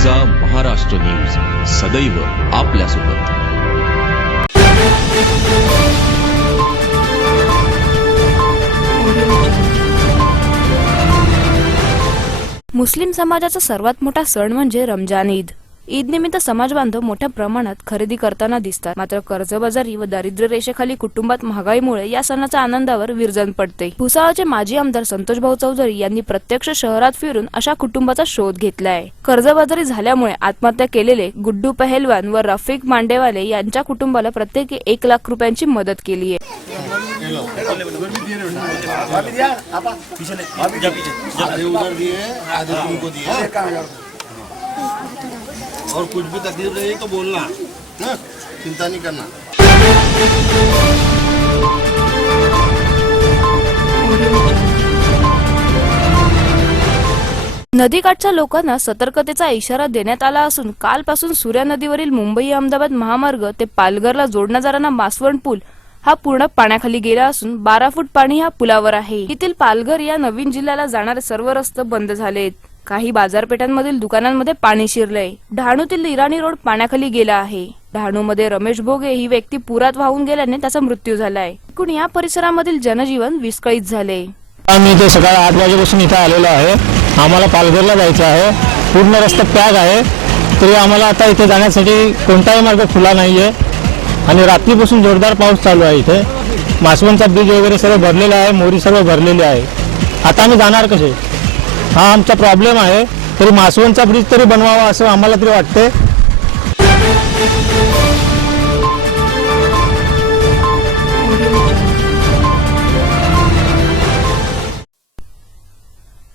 माझा महाराष्ट्र न्यूज सदैव आपल्यासोबत। मुस्लिम समाजाचा सर्वात मोठा सण म्हणजे रमजान ईद। ईद निमित्त समाज बांधव मोठ्या प्रमाणात खरेदी करताना दिसतात। मात्र कर्जबाजारी व दारिद्र्य रेषेखाली कुटुंबात महागाईमुळे या सणाच्या आनंदावर विरजण पडते। भुसावळचे माजी आमदार संतोषभाऊ चौधरी यांनी प्रत्यक्ष शहरात फिरून अशा कुटुंबाचा शोध घेतलाय। कर्जबाजारी झाल्यामुळे आत्महत्या केलेले गुड्डू पहलवान व रफिक मांडेवाले यांच्या कुटुंबाला प्रत्येकी 1 लाख रुपयांची मदत केली आहे। और कुछ भी तकलीफ रही तो बोलना, चिंता नहीं करना। नदीकाठच्या लोकांना सतर्कतेचा इशारा देण्यात आला असून कालपासून सूर्या नदीवरील मुंबई अहमदाबाद महामार्ग ते पालघरला जोडण्या जाणारा मासवण पूल हा पूर्ण पाण्याखाली गेला असून 12 फूट पाणी ह्या पुलावर आहे। येथील पालघर या नवीन जिल्ह्याला जाणारे सर्व रस्ते बंद झालेत। काही बाजारपेठांमधील दुकानांमध्ये पाणी शिरलंय। डहाणूतील इराणी रोड पाण्याखाली गेला आहे। डहाणूमध्ये रमेश भोगे ही व्यक्ती पुरात वाहून गेल्याने त्याचा मृत्यू झालाय। एकूण या परिसरामधील जनजीवन विस्कळीत झाले। आम्ही इथे सकाळी 8 वाजेपासून इथे आलेलो आहे। आम्हाला पालघरला जायचं आहे। पूर्ण रस्ता पॅक आहे, तरी आम्हाला आता इथे जाण्यासाठी कोणताही मार्ग खुला नाहीये आणि रात्रीपासून जोरदार पाऊस चालू आहे। इथे मासवणचा ब्रिज वगैरे सर्व भरलेला आहे, मोरी सर्व भरलेली आहे। आता आम्ही जाणार कसे, हा आमचा प्रॉब्लेम आहे। तरी मासवणचा ब्रिज तरी बनवावा असं आम्हाला तरी वाटते।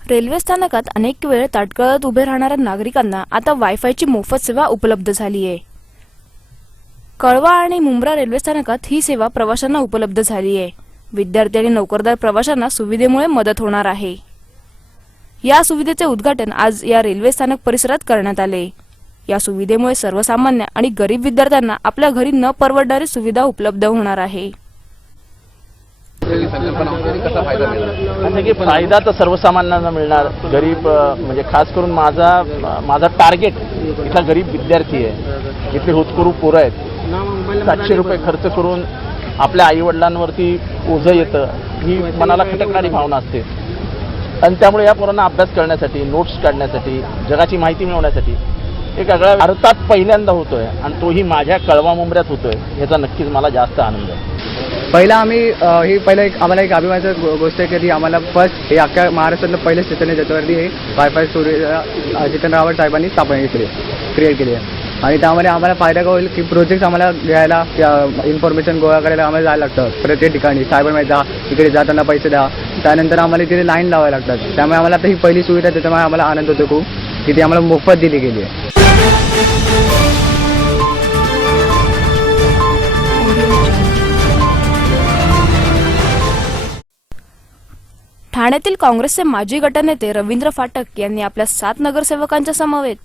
रेल्वे स्थानकात अनेक वेळ ताटकळत उभे राहणाऱ्या नागरिकांना आता वायफायची मोफत सेवा उपलब्ध झाली आहे। कळवा आणि मुंब्रा रेल्वे स्थानकात ही सेवा प्रवाशांना उपलब्ध झाली आहे। विद्यार्थी आणि नोकरदार प्रवाशांना सुविधेमुळे मदत होणार आहे। या सुविधेचे उद्घाटन आज या रेल्वे स्थानक परिसरात करण्यात आले। या सुविधेमुळे सर्वसामान्य आणि गरीब विद्यार्थ्यांना आपल्या घरी न परवडणारी सुविधा उपलब्ध होणार आहे। फायदा तर सर्वसामान्यांना मिळणार। गरीब म्हणजे खास करून माझा टार्गेट इथला गरीब विद्यार्थी आहे। इथले होतकरू पोरं आहेत। 700 रुपये खर्च करून आपल्या आई वडिलांवरती ओझं येतं, ही मनाला खटकणारी भावना असते। आणि त्यामुळे या पोरांना अभ्यास करण्यासाठी, नोट्स काढण्यासाठी, जगाची माहिती मिळवण्यासाठी एक वेगळा भारतात पहिल्यांदा होतोय आणि तोही माझ्या कळवा मुंब्र्यात होतोय, याचा नक्कीच मला जास्त आनंद आहे। पहिला आम्ही आम्हाला एक अभिमानाची गोष्ट आहे की आम्हाला फर्स्ट हे अख्ख्या महाराष्ट्रातलं पहिलं स्टेशन आहे ज्याच्यावरती हे वायफाय जितेंद्र आव्हाड साहेबांनी स्थापना क्रिएट केली आहे। आणि त्यामध्ये आम्हाला फायदा काय होईल की प्रोजेक्ट आम्हाला घ्यायला, इन्फॉर्मेशन गोळा करायला आम्हाला जायला लागतं प्रत्येक ठिकाणी। सायबरमध्ये जा, इकडे जाताना पैसे द्या, त्यानंतर आम्हाला तिथे लाईन लावायला लागतात। त्यामुळे आम्हाला आता ही पहिली सुविधा, त्याच्यामुळे आम्हाला आनंद होतो खूप की ती आम्हाला मोफत दिली गेली आहे। ठाण्यातील काँग्रेसचे माजी गटनेते रवींद्र फाटक यांनी आपल्या 7 नगरसेवकांच्या समवेत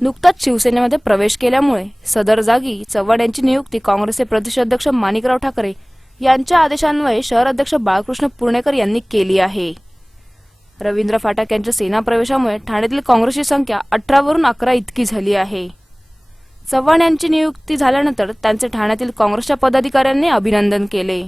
नुकताच शिवसेनेमध्ये प्रवेश केल्यामुळे सदर जागी चव्हाण यांची नियुक्ती काँग्रेसचे प्रदेशाध्यक्ष माणिकराव ठाकरे यांच्या आदेशान्वये शहर अध्यक्ष बाळकृष्ण पुर्णेकर यांनी केली आहे। रवींद्र फाटक यांच्या सेना प्रवेशामुळे ठाण्यातील काँग्रेसची संख्या 18 वरून 11 इतकी झाली आहे। चव्हाण यांची नियुक्ती झाल्यानंतर त्यांचे ठाण्यातील काँग्रेसच्या पदाधिकाऱ्यांनी अभिनंदन केले।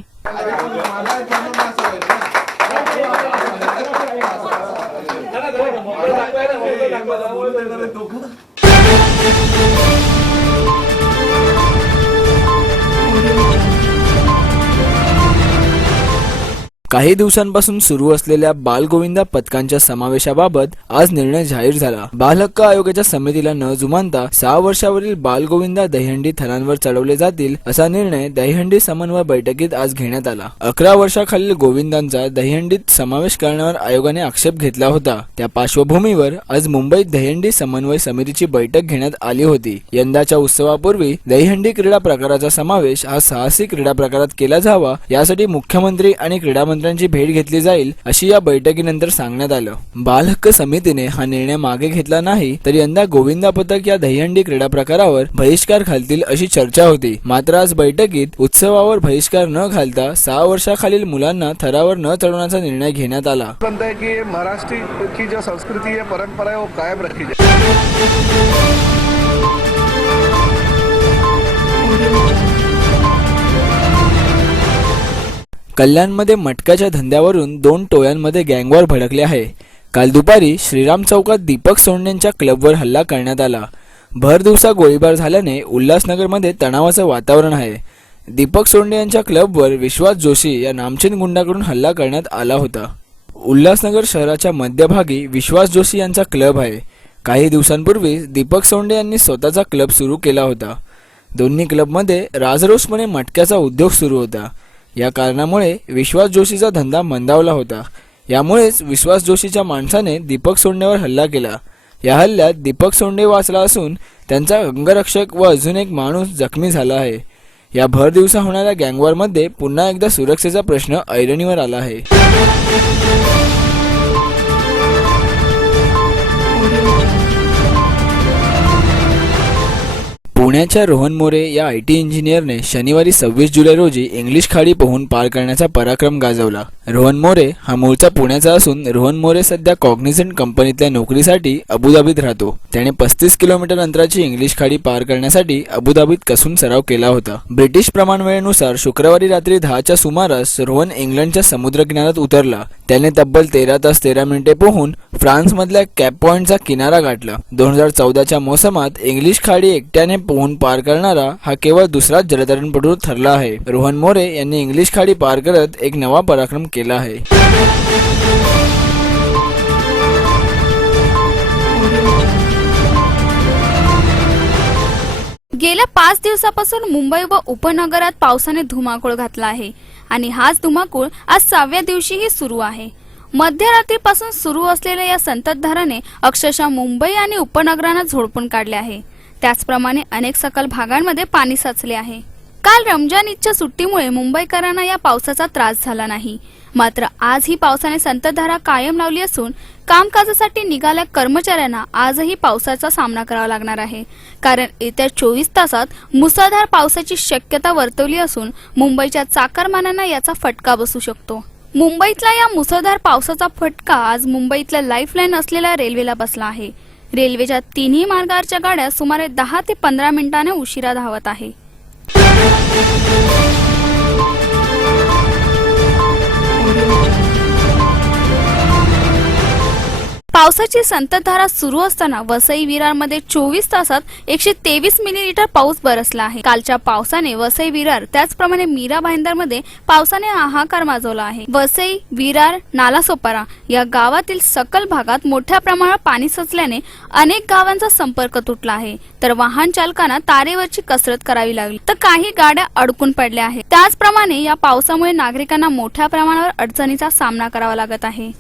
काही दिवसांपासून सुरू असलेल्या बालगोविंदा पथकांच्या समावेशाबाबत आज निर्णय जाहीर झाला। बाल हक्क आयोगाच्या समितीला न जुमानता 6 वर्षावरील बालगोविंदा दहीहंडी थरांवर चढवले जातील असा निर्णय दहीहंडी समन्वय बैठकीत आज घेण्यात आला। 11 वर्षाखालील गोविंदांचा दहीहंडीत समावेश करण्यावर आयोगाने आक्षेप घेतला होता। त्या पार्श्वभूमीवर आज मुंबईत दहीहंडी समन्वय समितीची बैठक घेण्यात आली होती। यंदाच्या उत्सवापूर्वी दहीहंडी क्रीडा प्रकाराचा समावेश हा साहसी क्रीडा प्रकारात केला जावा, यासाठी मुख्यमंत्री आणि क्रीडा पालकमंत्र्यांची भेट घेतली जाईल अशी या बैठकीनंतर सांगण्यात आलं. बाल हक्क समितीने हा निर्णय मागे घेतला नाही तर यंदा गोविंदा पथक या दहीहंडी क्रीडा प्रकारावर बहिष्कार घालतील अशी चर्चा होती. मात्र आज बैठकीत उत्सवावर बहिष्कार न घालता 6 वर्षाखालील मुलांना थरावर न चढवण्याचा निर्णय घेण्यात आला. बनता है कि महाराष्ट्र की जो संस्कृति है, परंपरा है, वो कायम रखी जाए. कल्याणमध्ये मटक्याच्या धंद्यावरून 2 टोळ्यांमध्ये गँगवॉर भडकले आहे. काल दुपारी श्रीराम चौकात दीपक सोंडेंच्या क्लबवर हल्ला करण्यात आला. भर दिवसा गोळीबार झाल्याने उल्हासनगरमध्ये तणावाचं वातावरण आहे. दीपक सोंडे यांच्या क्लबवर विश्वास जोशी या नामचीन गुंडाकडून हल्ला करण्यात आला होता. उल्हासनगर शहराच्या मध्यभागी विश्वास जोशी यांचा क्लब आहे. काही दिवसांपूर्वी दीपक सोंडे यांनी स्वतःचा क्लब सुरू केला होता. दोन्ही क्लबमध्ये राजरोसपणे मटक्याचा उद्योग सुरू होता. या कारणामुळे विश्वास जोशीचा धंदा मंदावला होता. यामुळेच विश्वास जोशीच्या माणसाने दीपक सोंडेवर हल्ला केला. या हल्ल्यात दीपक सोंडे वाचला असून त्यांचा अंगरक्षक व अजून एक माणूस जखमी झाला आहे. या भर दिवसा होणाऱ्या गँगवॉरमध्ये पुन्हा एकदा सुरक्षेचा प्रश्न ऐरणीवर आला आहे. पुण्याच्या रोहन मोरे या IT इंजिनियरने शनिवारी 26 जुलै रोजी इंग्लिश खाडी पोहून पार करण्याचा पराक्रम गाजवला. रोहन मोरे हा मूळचा पुण्याचा असून रोहन मोरे सध्या कॉग्निझंट कंपनीतल्या नोकरीसाठी अबुधाबीत राहतो. त्याने 35 किलोमीटर अंतराची इंग्लिश खाडी पार करण्यासाठी अबुधाबीत कसून सराव केला होता. ब्रिटिश प्रमाणवेळेनुसार शुक्रवारी रात्री 10च्या सुमारास रोहन इंग्लंडच्या समुद्रकिनाऱ्यात उतरला. त्याने तब्बल 13 तास 13 मिनिटे पोहून फ्रान्समधल्या कॅप पॉइंटचा किनारा गाठला. 2014च्या मोसमात इंग्लिश खाडी एकट्याने पोहून पार करणारा हा केवळ दुसराच जलतरणपटू ठरला आहे. रोहन मोरे यांनी इंग्लिश खाडी पार करत एक नवा पराक्रम केला आहे. गेल्या 5 दिवसापासून मुंबई व उपनगरात पावसाने धुमाकूळ घातला आहे आणि हाच धुमाकूळ आज 6व्या दिवशीही सुरू आहे. मध्यरात्रीपासून सुरू असलेल्या या संततधाराने अक्षरशः मुंबई आणि उपनगरांना झोडपून काढले आहे. त्याचप्रमाणे अनेक सखल भागांमध्ये पाणी साचले आहे. काल रमजान ईदच्या सुट्टीमुळे मुंबईकरांना या पावसाचा त्रास झाला नाही. मात्र आज ही पावसाने संततधारा कायम लावली असून कामकाजासाठी निघालेल्या कर्मचाऱ्यांना आजही पावसाचा सामना करावा लागणार आहे. कारण येत्या 24 तासात मुसळधार पावसाची शक्यता वर्तवली असून मुंबईच्या चाकरमान्यांना याचा फटका बसू शकतो. मुंबईतल्या या मुसळधार पावसाचा फटका आज मुंबईतल्या लाईफलाईन असलेल्या रेल्वेला बसला आहे. रेल्वेच्या तिन्ही मार्गावरच्या गाड्या सुमारे 10 ते 15 मिनिटांनी उशिरा धावत आहे. पावसाची संततधारा सुरू असताना वसई विरारमध्ये 24 तासात 123 मिलीमीटर पाऊस बरसला आहे. कालच्या पावसाने वसई विरार त्याचप्रमाणे मीरा भाईंदरमध्ये पावसाने हाहाकार माजवला आहे. वसई विरार नालासोपारा या गावातील सकल भागात मोठ्या प्रमाणात पाणी साचल्याने अनेक गावांचा संपर्क तुटला आहे. तर वाहन चालकांना तारेवरची कसरत करावी लागली तर काही गाड्या अडकून पडल्या आहेत. त्याचप्रमाणे या पावसामुळे नागरिकांना मोठ्या प्रमाणावर अडचणीचा सामना करावा लागत आहे.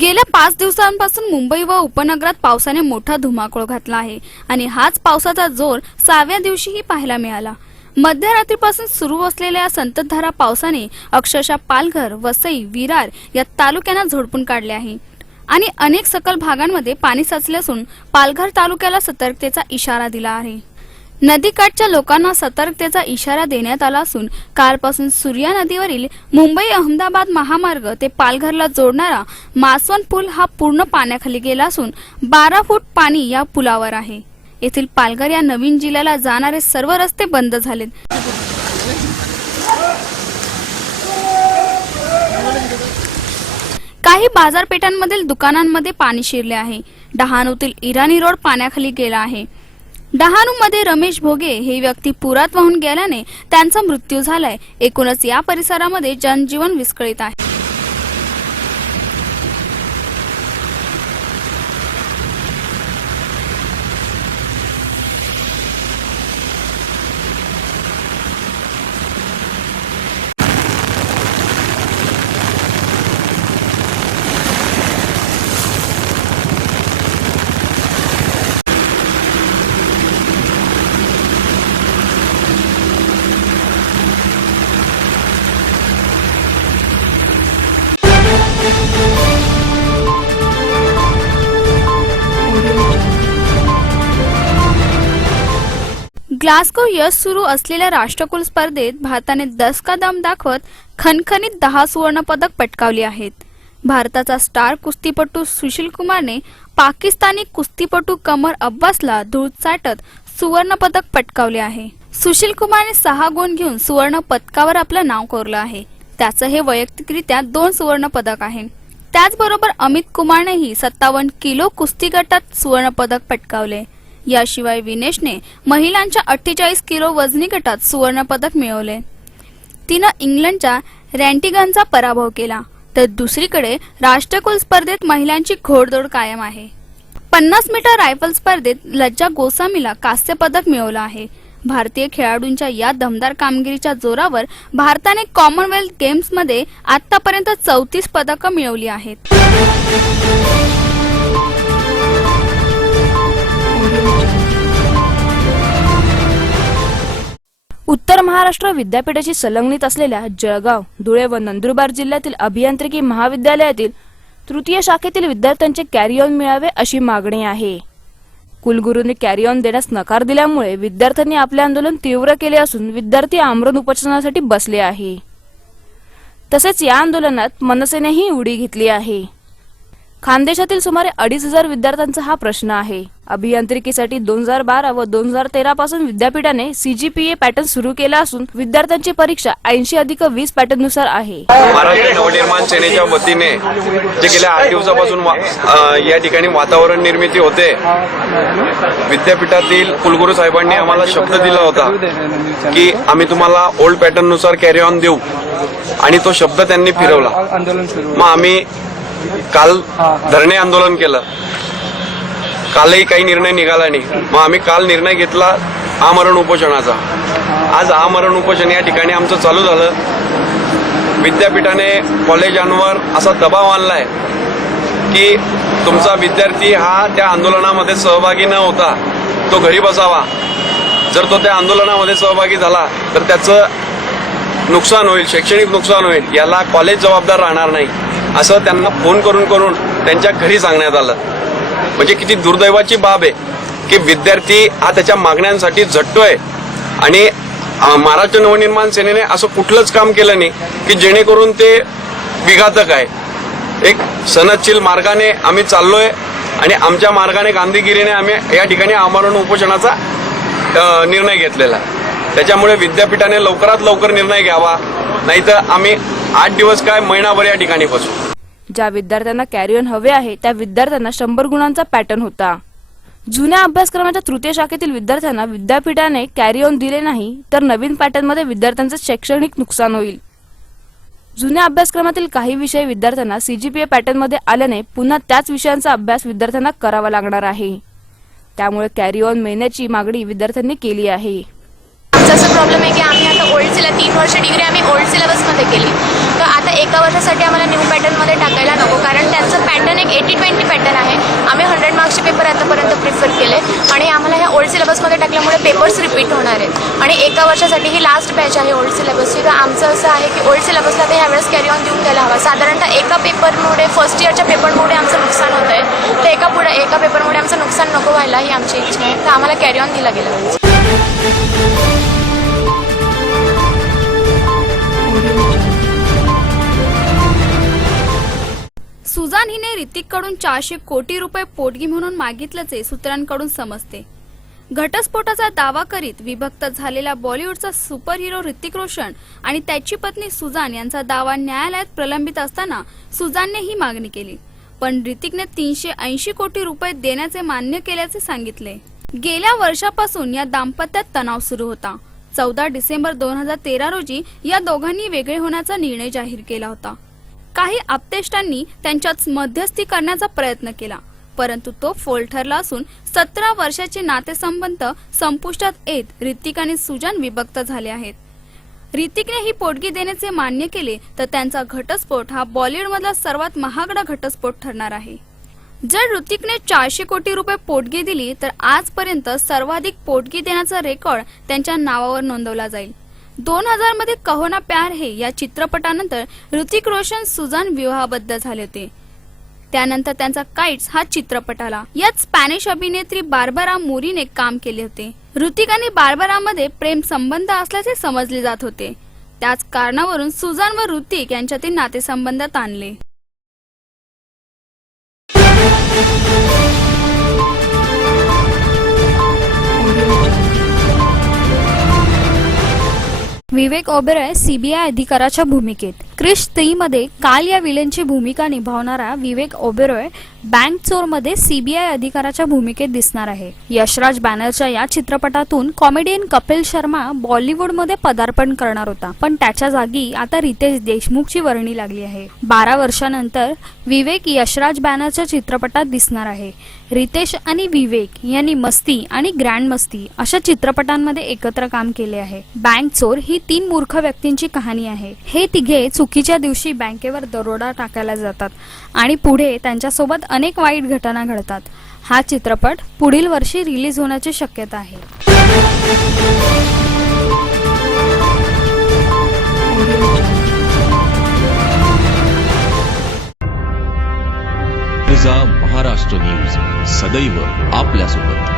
गेल्या 5 दिवसांपासून मुंबई व उपनगरात पावसाने मोठा धुमाकूळ घातला आहे आणि हाच पावसाचा जोर 6व्या दिवशीही पाहायला मिळाला. मध्यरात्रीपासून सुरू असलेल्या संततधारा पावसाने अक्षरशः पालघर, वसई, विरार या तालुक्यांना झोडपून काढले आहे आणि अनेक सकल भागांमध्ये पाणी साचले असून पालघर तालुक्याला सतर्कतेचा इशारा दिला आहे. नदीकाठच्या लोकांना सतर्कतेचा इशारा देण्यात आला असून कालपासून सूर्या नदीवरील मुंबई अहमदाबाद महामार्ग ते पालघरला जोडणारा मासवण पूल हा पूर्ण पाण्याखाली गेला असून 12 फूट पाणी या पुलावर आहे. येथील पालघर या नवीन जिल्ह्याला जाणारे सर्व रस्ते बंद झालेत. काही बाजारपेठांमधील दुकानांमध्ये पाणी शिरले आहे. डहाणूतील इराणी रोड पाण्याखाली गेला आहे. डहाणूमध्ये रमेश भोगे हे व्यक्ती पुरात वाहून गेल्याने त्यांचा मृत्यू झालाय. एकूणच या परिसरामध्ये जनजीवन विस्कळीत आहे. ग्लासगो यश सुरू असलेल्या राष्ट्रकुल स्पर्धेत भारताने 10 का दम दाखवत खणखणीत 10 सुवर्ण पदक पटकावली आहेत. भारताचा स्टार कुस्तीपटू सुशील कुमारने पाकिस्तानी कुस्तीपटू कमर अब्बासला धूळ चाटत सुवर्ण पदक पटकावले आहे. सुशील कुमारने 6 गुण घेऊन सुवर्ण पदकावर आपलं नाव कोरलं आहे. त्याचं हे वैयक्तिकरित्या 2 सुवर्ण पदक आहे. त्याचबरोबर अमित कुमारनेही 57 किलो कुस्ती गटात सुवर्ण पदक पटकावले. याशिवाय विनेशने महिलांच्या 48 किलो वजनी गटात सुवर्ण पदक मिळवले. तिनं इंग्लंडच्या रॅन्टिगनचा पराभव केला. तर दुसरीकडे राष्ट्रकुल स्पर्धेत महिलांची घोडदौड कायम आहे. 50 मीटर रायफल स्पर्धेत लज्जा गोसामीला कांस्य पदक मिळवलं आहे. भारतीय खेळाडूंच्या या दमदार कामगिरीच्या जोरावर भारताने कॉमनवेल्थ गेम्समध्ये आतापर्यंत 34 पदकं मिळवली आहेत. उत्तर महाराष्ट्र विद्यापीठाशी संलग्नित असलेल्या जळगाव, धुळे व नंदुरबार जिल्ह्यातील अभियांत्रिकी महाविद्यालयातील तृतीय शाखेतील विद्यार्थ्यांचे कॅरी ऑन मिळावे अशी मागणी आहे. कुलगुरूंनी कॅरी ऑन देण्यास नकार दिल्यामुळे विद्यार्थ्यांनी आपले आंदोलन तीव्र केले असून विद्यार्थी आमरण उपोषणासाठी बसले आहे. तसेच या आंदोलनात मनसेनेही उडी घेतली आहे. खानदेशातील सुमारे 2,500 विद्यार्थ्यांचा हा प्रश्न आहे. अभियांत्रिकीसाठी 2012 व 2013 पासून विद्यापीठाने CGPA पॅटर्न सुरू केला असून विद्यार्थ्यांची परीक्षा 80+20 पॅटर्न नुसार आहे. महाराष्ट्र नवनिर्माण सेनेच्या वतीने जे गेल्या 8 दिवसापासून या ठिकाणी वातावरण निर्मिती होते, विद्यापीठातील कुलगुरू साहेबांनी आम्हाला शब्द दिला होता की आम्ही तुम्हाला ओल्ड पॅटर्न नुसार कॅरी ऑन देऊ, आणि तो शब्द त्यांनी फिरवला. मग आम्ही काल धरणे आंदोलन केलं. कालही काही निर्णय निघाला नाही. मग आम्ही काल निर्णय घेतला आमरण उपोषणाचा. आज आमरण उपोषण या ठिकाणी आमचं चालू झालं. विद्यापीठाने कॉलेजांवर असा दबाव आणलाय की तुमचा विद्यार्थी हा त्या आंदोलनामध्ये सहभागी न होता तो घरी बसावा. जर तो त्या आंदोलनामध्ये सहभागी झाला तर त्याचं नुकसान होईल, शैक्षणिक नुकसान होईल. याला कॉलेज जबाबदार राहणार नाही असं त्यांना फोन करून त्यांच्या घरी सांगण्यात आलं. म्हणजे किती दुर्दैवाची बाब आहे की विद्यार्थी हा त्याच्या मागण्यांसाठी झटतोय, आणि महाराष्ट्र नवनिर्माण सेनेने असं कुठलंच काम केलं नाही की जेणेकरून ते विघातक आहे. एक सनदशील मार्गाने आम्ही चाललोय आणि आमच्या मार्गाने गांधीगिरीने आम्ही या ठिकाणी आमरण उपोषणाचा निर्णय घेतलेला आहे. त्याच्यामुळे विद्यापीठाने लवकरात लवकर निर्णय घ्यावा, नाहीतर आम्ही 8 दिवस काय महिनाभर या ठिकाणी बसू. ज्या विद्यार्थ्यांना कॅरी ऑन हवे आहे त्या विद्यार्थ्यांना 100 गुणांचा पॅटर्न होता. जुन्या अभ्यासक्रमाच्या तृतीय शाखेतील विद्यार्थ्यांना विद्यापीठाने कॅरी ऑन दिले नाही तर नवीन पॅटर्नमध्ये विद्यार्थ्यांचे शैक्षणिक नुकसान होईल. जुन्या अभ्यासक्रमातील काही विषय विद्यार्थ्यांना CGPA पॅटर्नमध्ये आल्याने पुन्हा त्याच विषयांचा अभ्यास विद्यार्थ्यांना करावा लागणार आहे. त्यामुळे कॅरी ऑन मिळण्याची मागणी विद्यार्थ्यांनी केली आहे. असं प्रॉब्लेम आहे की आम्ही आता ओल्ड 3 वर्ष डिग्री आम्ही ओल्ड सिलेबसमध्ये केली, तर आता एका वर्षासाठी आम्हाला न्यू पॅटर्नमध्ये टाकायला नको, कारण त्यांचं पॅटर्न एक 80-20 पॅटर्न आहे. आम्ही 100 मार्क्सचे पेपर आतापर्यंत प्रिफर केले आणि आम्हाला ह्या ओल्ड सिलेबसमध्ये टाकल्यामुळे पेपर्स रिपीट होणार आहेत आणि एका वर्षासाठी ही लास्ट बॅच आहे ओल्ड सिलेबसची. तर आमचं असं आहे की ओल्ड सिलेबसला तर ह्यावेळेस कॅरी ऑन देऊन द्यायला हवा. साधारणतः एका पेपरमुळे फर्स्ट इयरच्या पेपरमुळे आमचं नुकसान होत आहे, तर एका पेपरमुळे आमचं नुकसान नको व्हायला ही आमची इच्छा आहे. तर आम्हाला कॅरी ऑन दिला गेला पाहिजे. सुजान हिने ऋतिककडून 400 कोटी रुपये पोटगी म्हणून मागितल्याचे सूत्रांकडून समजते. घटस्फोटाचा दावा करीत विभक्त झालेला बॉलिवूडचा सुपरहिरो ऋतिक रोशन आणि त्याची पत्नी सुजान यांचा दावा न्यायालयात प्रलंबित असताना सुजानने ही मागणी केली, पण ऋतिकने 380 कोटी रुपये देण्याचे मान्य केल्याचे सांगितले. गेल्या वर्षापासून या दाम्पत्यात तणाव सुरू होता. 14 डिसेंबर 2013 रोजी या दोघांनी वेगळे होण्याचा निर्णय जाहीर केला होता. काही आप्तेष्टांनी त्यांच्यात मध्यस्थी करण्याचा प्रयत्न केला, परंतु तो फोल ठरला असून 17 वर्षाचे नातेसंबंध संपुष्टात येत ऋतिक आणि सुजान विभक्त झाले आहेत. ऋतिकने ही पोटगी देण्याचे मान्य केले तर त्यांचा घटस्फोट हा बॉलिवूडमधला सर्वात महागडा घटस्फोट ठरणार आहे. जर ऋतिकने 400 कोटी रुपये पोटगी दिली तर आजपर्यंत सर्वाधिक पोटगी देण्याचा रेकॉर्ड त्यांच्या नावावर नोंदवला जाईल. 2000 मध्ये कहो ना प्यार है या चित्रपटानंतर ऋतिक रोशन सुजान विवाहबद्ध झाले होते. त्यानंतर त्यांचा काइट्स हा चित्रपट आला. यात स्पॅनिश अभिनेत्री बार्बरा मोरीने काम केले होते. ऋतिक आणि बार्बरामध्ये प्रेम संबंध असल्याचे समजले जात होते. त्याच कारणावरून सुजान व ऋतिक यांच्यातील नातेसंबंध ताणले. विवेक ओबेरॉय सीबीआय अधिकाऱ्याच्या भूमिकेत. क्रिश 3 मध्ये काल या विलेनची भूमिका निभावणारा विवेक ओबेरॉय बँक चोरमध्ये सीबीआय अधिकाऱ्याच्या भूमिकेत दिसणार आहे. यशराज बॅनरच्या या चित्रपटातून कॉमेडियन कपिल शर्मा बॉलिवूडमध्ये पदार्पण करणार होता, पण त्याच्या जागी आता रितेश देशमुखची वर्णी लागली आहे. 12 वर्षांनंतर विवेक यशराज बॅनरच्या चित्रपटात दिसणार आहे. रितेश आणि विवेक यांनी मस्ती आणि ग्रँड मस्ती अशा चित्रपटांमध्ये एकत्र काम केले आहे. बँक चोर ही 3 मूर्ख व्यक्तींची कहाणी आहे. हे तिघे चुकीच्या दिवशी बँकेवर दरोडा टाकायला जातात आणि पुढे त्यांच्यासोबत अनेक वाईट घटना घडतात. हा चित्रपट पुढील वर्षी रिलीज होण्याची शक्यता आहे. महाराष्ट्र न्यूज सदैव आपल्यासोबत.